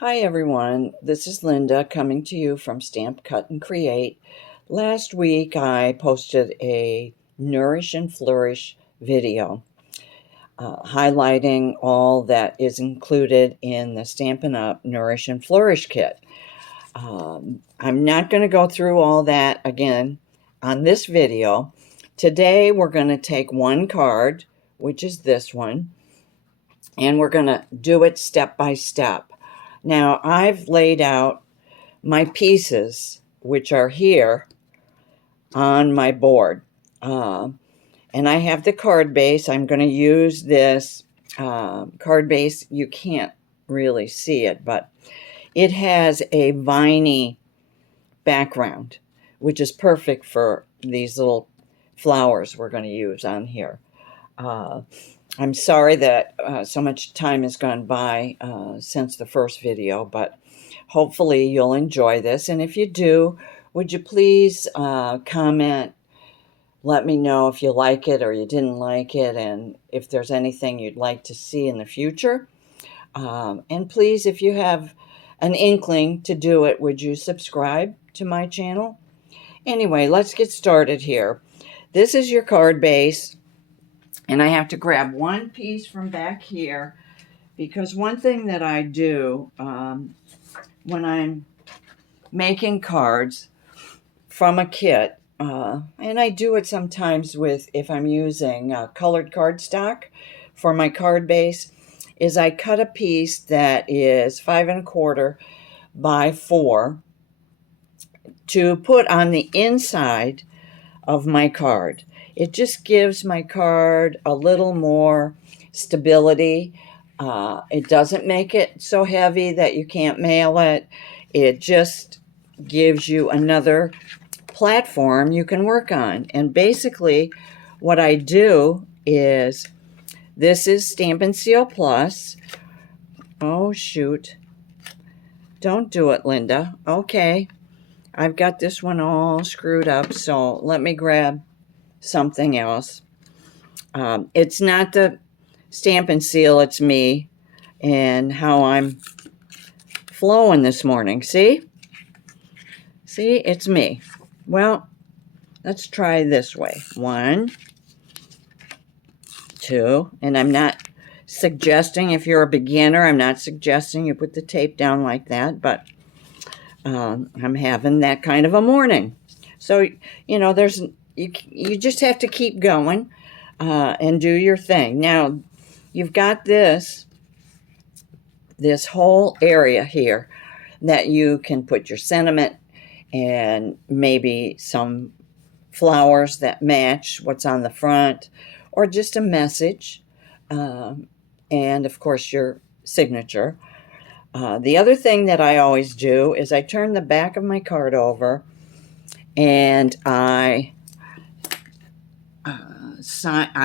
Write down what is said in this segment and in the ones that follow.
Hi everyone, this is Linda coming to you from Stamp Cut and Create. Last week I posted a Nourish and Flourish video highlighting all that is included in the Stampin' Up! Nourish and Flourish kit. I'm not going to go through all that again on this video. Today we're going to take one card, which is this one, and we're going to do it step by step. Now, I've laid out my pieces, which are here on my board. And I have the card base. I'm going to use this card base. You can't really see it, but it has a viney background, which is perfect for these little flowers we're going to use on here. I'm sorry that so much time has gone by since the first video, but hopefully you'll enjoy this. And if you do, would you please comment, let me know if you like it or you didn't like it, and if there's anything you'd like to see in the future. And please, if you have an inkling to do it, would you subscribe to my channel? Anyway, let's get started here. This is your card base. And I have to grab one piece from back here because one thing that I do when I'm making cards from a kit, and I do it sometimes with, if I'm using colored cardstock for my card base, is I cut a piece that is 5 1/4 by 4 to put on the inside of my card. It just gives my card a little more stability. It doesn't make it so heavy that you can't mail it. It just gives you another platform you can work on. And basically what I do is, this is Stampin' Seal Plus. Oh, shoot. Don't do it, Linda. Okay. I've got this one all screwed up, so let me grab something else. It's not the Stampin' Seal, it's me and how I'm flowing this morning. See, it's me. Well, let's try this way. 1, 2, and I'm not suggesting, if you're a beginner, I'm not suggesting you put the tape down like that, but I'm having that kind of a morning. So, there's you just have to keep going and do your thing. Now, you've got this whole area here that you can put your sentiment and maybe some flowers that match what's on the front, or just a message, and of course your signature. The other thing that I always do is I turn the back of my card over and I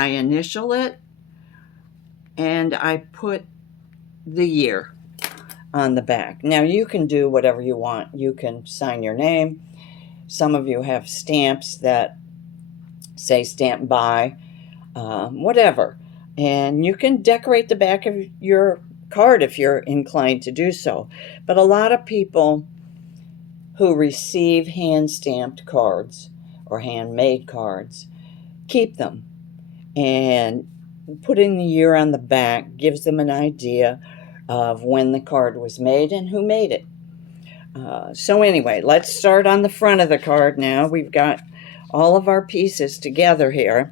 initial it, and I put the year on the back. Now you can do whatever you want. You can sign your name. Some of you have stamps that say stamp by, whatever. And you can decorate the back of your card if you're inclined to do so. But a lot of people who receive hand-stamped cards or handmade cards keep them, and putting the year on the back gives them an idea of when the card was made and who made it. So anyway, let's start on the front of the card now. We've got all of our pieces together here.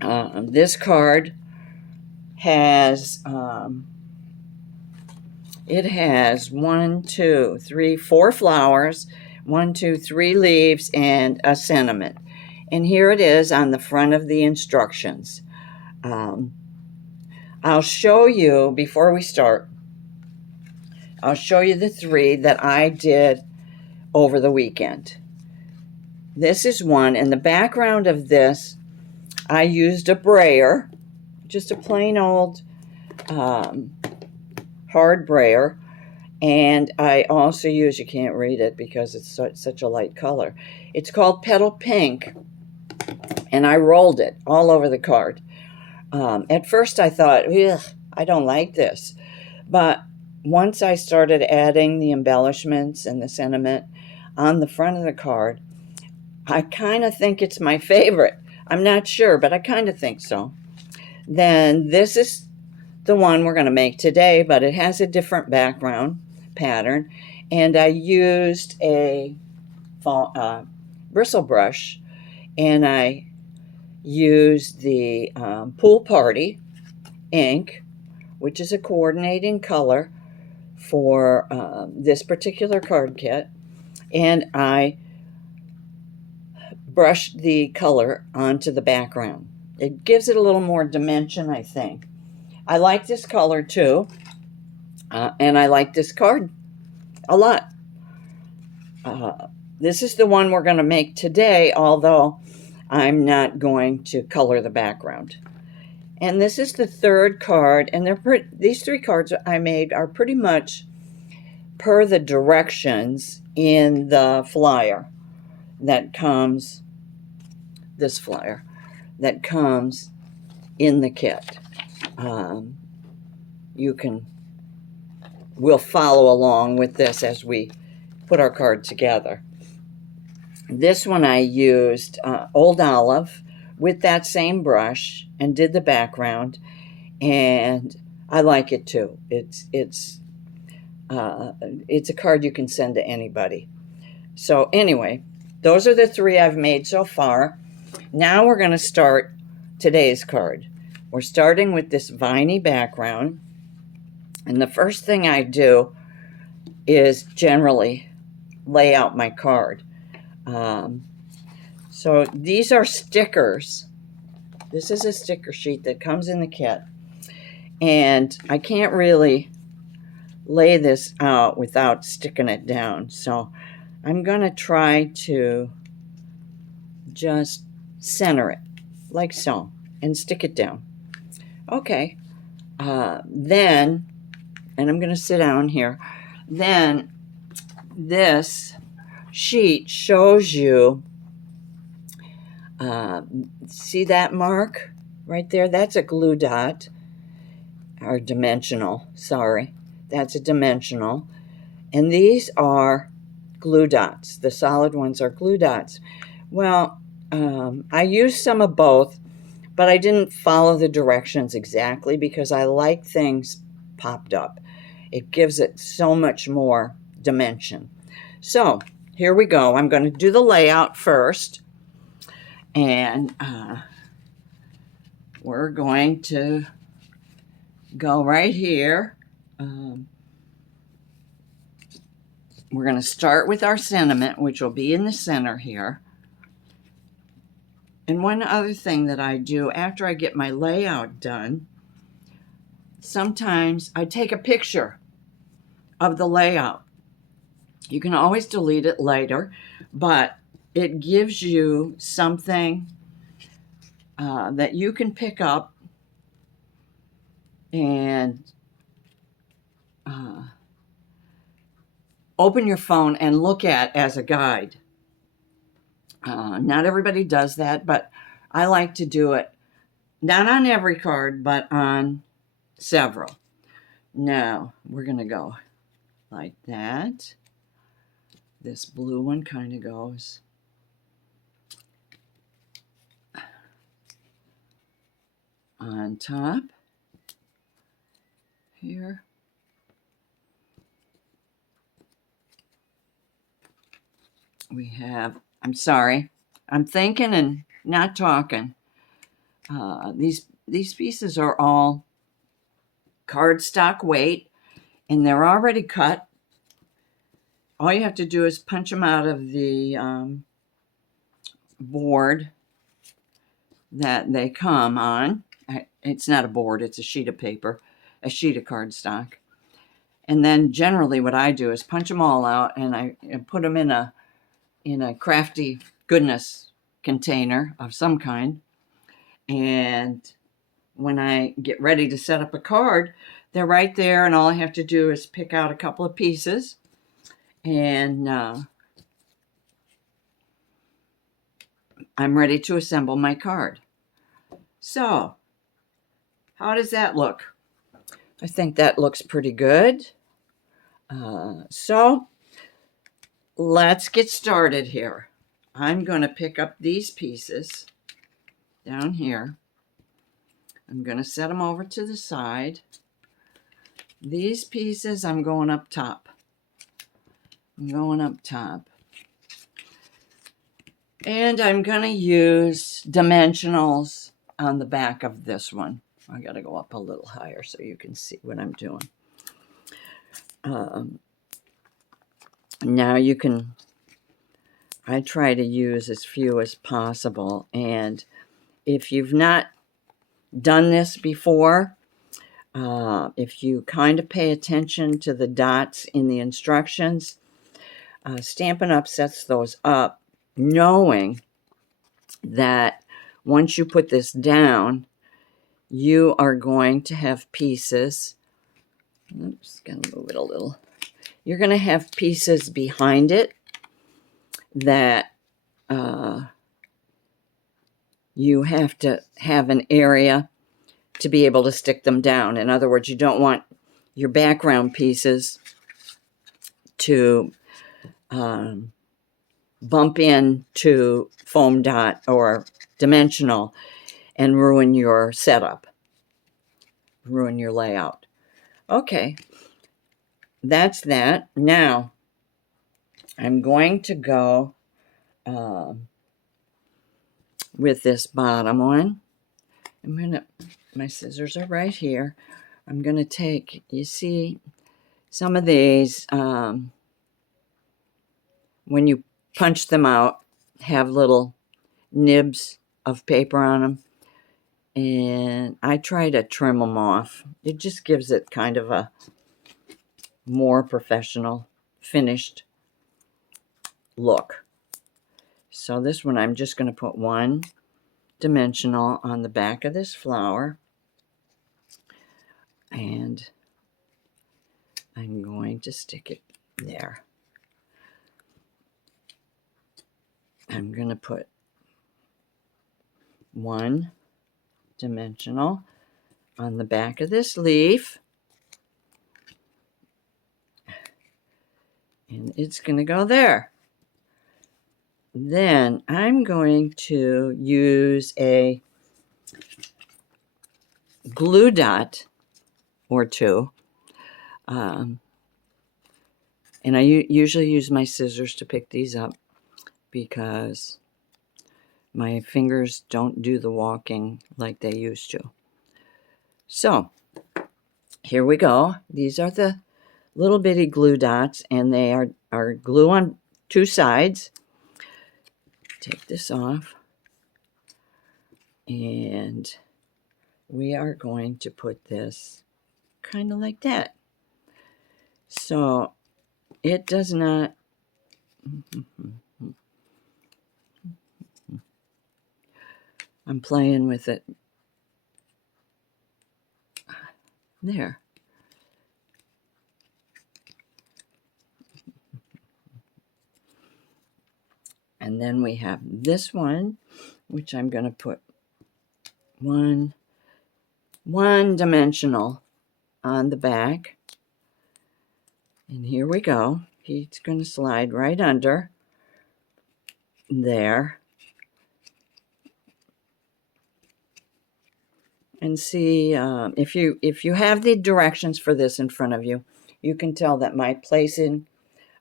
This card has it has 1, 2, 3, 4 flowers, 1, 2, 3 leaves, and a sentiment. And here it is on the front of the instructions. I'll show you, before we start, I'll show you the 3 that I did over the weekend. This is one, and the background of this, I used a brayer, just a plain old hard brayer, and I also use, you can't read it because it's such a light color, it's called Petal Pink, and I rolled it all over the card. At first I thought, ugh, I don't like this, but once I started adding the embellishments and the sentiment on the front of the card, I kind of think it's my favorite. I'm not sure, but I kind of think so. Then this is the one we're going to make today, but it has a different background pattern. And I used a bristle brush, and I used the Pool Party ink, which is a coordinating color for this particular card kit. And I brushed the color onto the background. It gives it a little more dimension, I think. I like this color too, and I like this card a lot. This is the one we're going to make today, although I'm not going to color the background. And this is the third card, and these three cards I made are pretty much per the directions in the flyer that comes, this flyer that comes in the kit. We'll follow along with this as we put our card together. This one I used Old Olive with that same brush and did the background, and I like it too. It's a card you can send to anybody. So anyway, those are the three I've made so far. Now we're going to start today's card. We're starting with this viney background, and the first thing I do is generally lay out my card. So these are stickers. This is a sticker sheet that comes in the kit, and I can't really lay this out without sticking it down. So I'm going to try to just center it like so and stick it down. Okay. Then, and I'm going to sit down here, then this sheet shows you, see that mark right there? That's a glue dot, or dimensional, sorry. That's a dimensional. And these are glue dots. The solid ones are glue dots. Well, I used some of both, but I didn't follow the directions exactly because I like things popped up. It gives it so much more dimension. So here we go. I'm going to do the layout first, and we're going to go right here. We're going to start with our sentiment, which will be in the center here. And one other thing that I do after I get my layout done, sometimes I take a picture of the layout. You can always delete it later, but it gives you something that you can pick up and open your phone and look at as a guide. Not everybody does that, but I like to do it, not on every card, but on several. Now, we're going to go like that. This blue one kind of goes on top here. We have, I'm sorry, I'm thinking and not talking. These pieces are all cardstock weight, and they're already cut. All you have to do is punch them out of the board that they come on. It's not a board, it's a sheet of paper, a sheet of cardstock. And then generally what I do is punch them all out, and I put them in a crafty goodness container of some kind. And when I get ready to set up a card, they're right there, and all I have to do is pick out a couple of pieces, and I'm ready to assemble my card. So, how does that look? I think that looks pretty good. So let's get started here. I'm going to pick up these pieces down here. I'm going to set them over to the side. These pieces, I'm going up top. I'm going up top. And I'm going to use dimensionals on the back of this one. I got to go up a little higher so you can see what I'm doing. Now you can, I try to use as few as possible. And if you've not done this before, if you kind of pay attention to the dots in the instructions, Stampin' Up! Sets those up knowing that once you put this down, you are going to have pieces. I'm just going to move it a little. You're going to have pieces behind it that you have to have an area to be able to stick them down. In other words, you don't want your background pieces to bump into foam dot or dimensional and ruin your setup, ruin your layout. Okay, that's that. Now, I'm going to go with this bottom one. My scissors are right here. I'm going to take, you see, some of these, when you punch them out, have little nibs of paper on them. And I try to trim them off. It just gives it kind of a more professional, finished look. So this one, I'm just going to put one dimensional on the back of this flower. And I'm going to stick it there. I'm going to put one dimensional on the back of this leaf. And it's going to go there. Then I'm going to use a glue dot or two. And I usually use my scissors to pick these up because my fingers don't do the walking like they used to. So here we go. These are the little bitty glue dots, and they are glue on two sides. Take this off, and we are going to put this kind of like that. So it does not, I'm playing with it. There. And then we have this one, which I'm going to put one dimensional on the back. And here we go. He's going to slide right under there. And see, if you have the directions for this in front of you, you can tell that my placing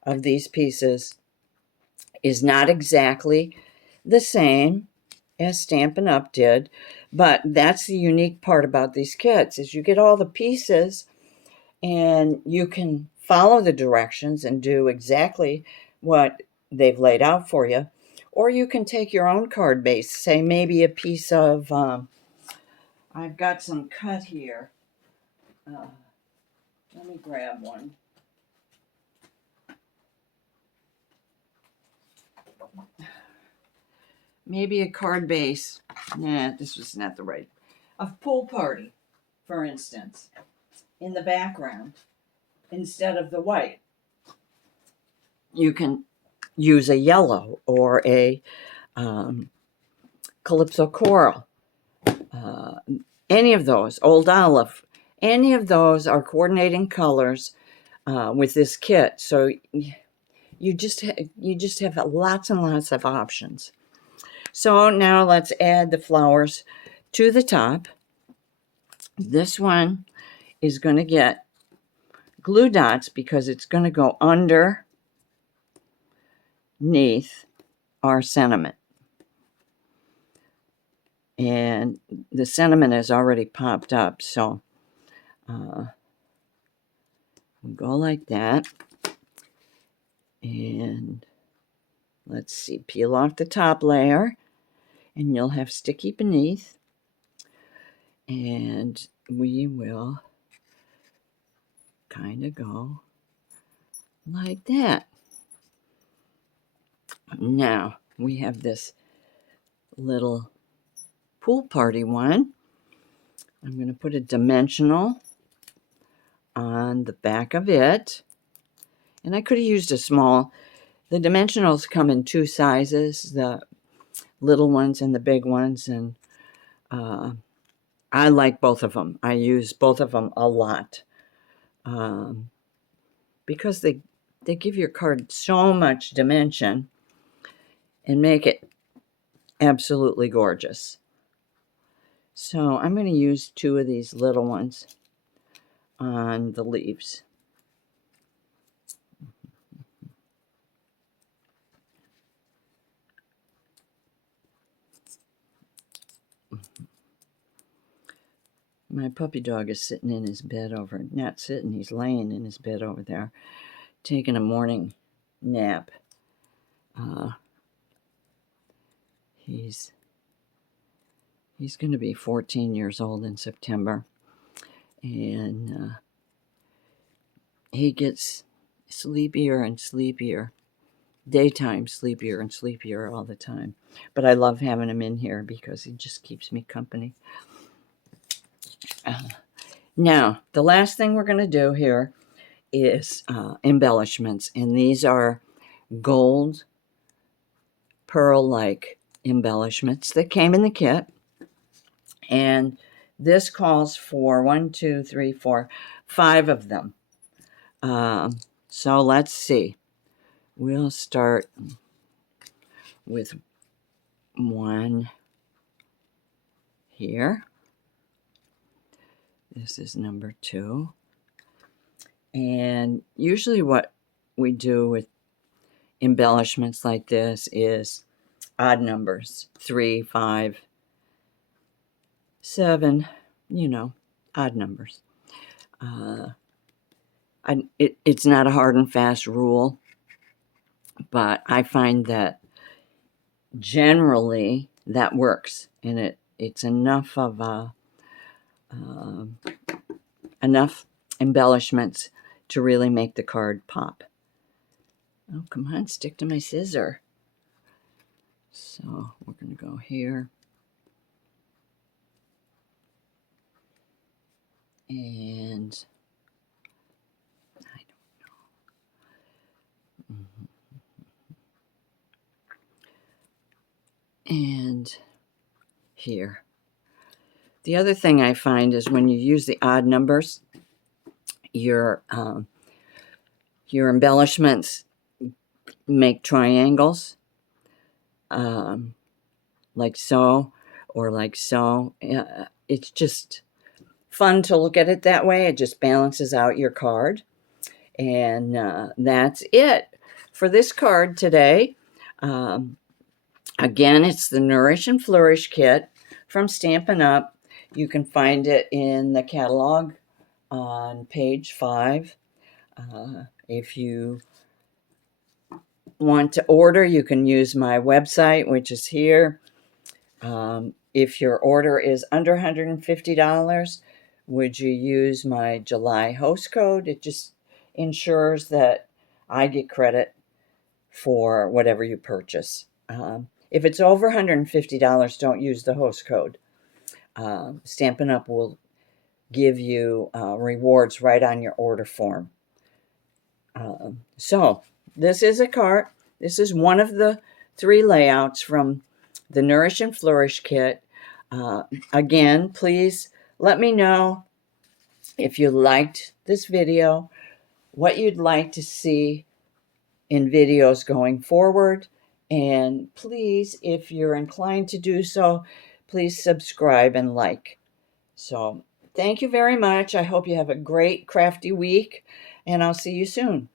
of these pieces is not exactly the same as Stampin' Up! Did, but that's the unique part about these kits, is you get all the pieces and you can follow the directions and do exactly what they've laid out for you. Or you can take your own card base, say maybe a piece of, I've got some cut here. Let me grab one. Maybe a card base. Nah, this was not the right. A pool party, for instance, in the background instead of the white. You can use a yellow or a calypso coral. Any of those, old olive, any of those are coordinating colors with this kit. So you just have lots and lots of options. So now let's add the flowers to the top. This one is going to get glue dots because it's going to go underneath our sentiment. And the sentiment has already popped up, so we'll go like that. And let's see, peel off the top layer, and you'll have sticky beneath. And we will kind of go like that. Now we have this little pool party one. I'm going to put a dimensional on the back of it. And I could have used a small. The dimensionals come in two sizes, the little ones and the big ones. And I like both of them. I use both of them a lot because they give your card so much dimension and make it absolutely gorgeous. So I'm going to use two of these little ones on the leaves. My puppy dog is sitting in his bed not sitting, he's laying in his bed over there, taking a morning nap. He's going to be 14 years old in September, and he gets sleepier and sleepier, daytime sleepier and sleepier all the time. But I love having him in here because he just keeps me company. Now, the last thing we're going to do here is embellishments, and these are gold pearl-like embellishments that came in the kit. And this calls for 1, 2, 3, 4, 5 of them. So let's see. We'll start with one here. This is number 2. And usually what we do with embellishments like this is odd numbers, 3, 5, 7, odd numbers. It's not a hard and fast rule, but I find that generally that works, and it's enough of enough embellishments to really make the card pop. Oh, come on, stick to my scissor. So we're going to go here. And I don't know. And here. The other thing I find is when you use the odd numbers, your embellishments make triangles, like so or like so. It's just fun to look at it that way. It just balances out your card. And that's it for this card today. Again, it's the Nourish and Flourish kit from Stampin' Up. You can find it in the catalog on page 5. If you want to order, you can use my website, which is here. If your order is under $150, would you use my July host code? It just ensures that I get credit for whatever you purchase. If it's over $150, don't use the host code. Stampin' Up! Will give you rewards right on your order form. So this is a cart. This is one of the 3 layouts from the Nourish and Flourish kit. Again, please let me know if you liked this video, what you'd like to see in videos going forward. And please, if you're inclined to do so, please subscribe and like. So thank you very much. I hope you have a great crafty week, and I'll see you soon.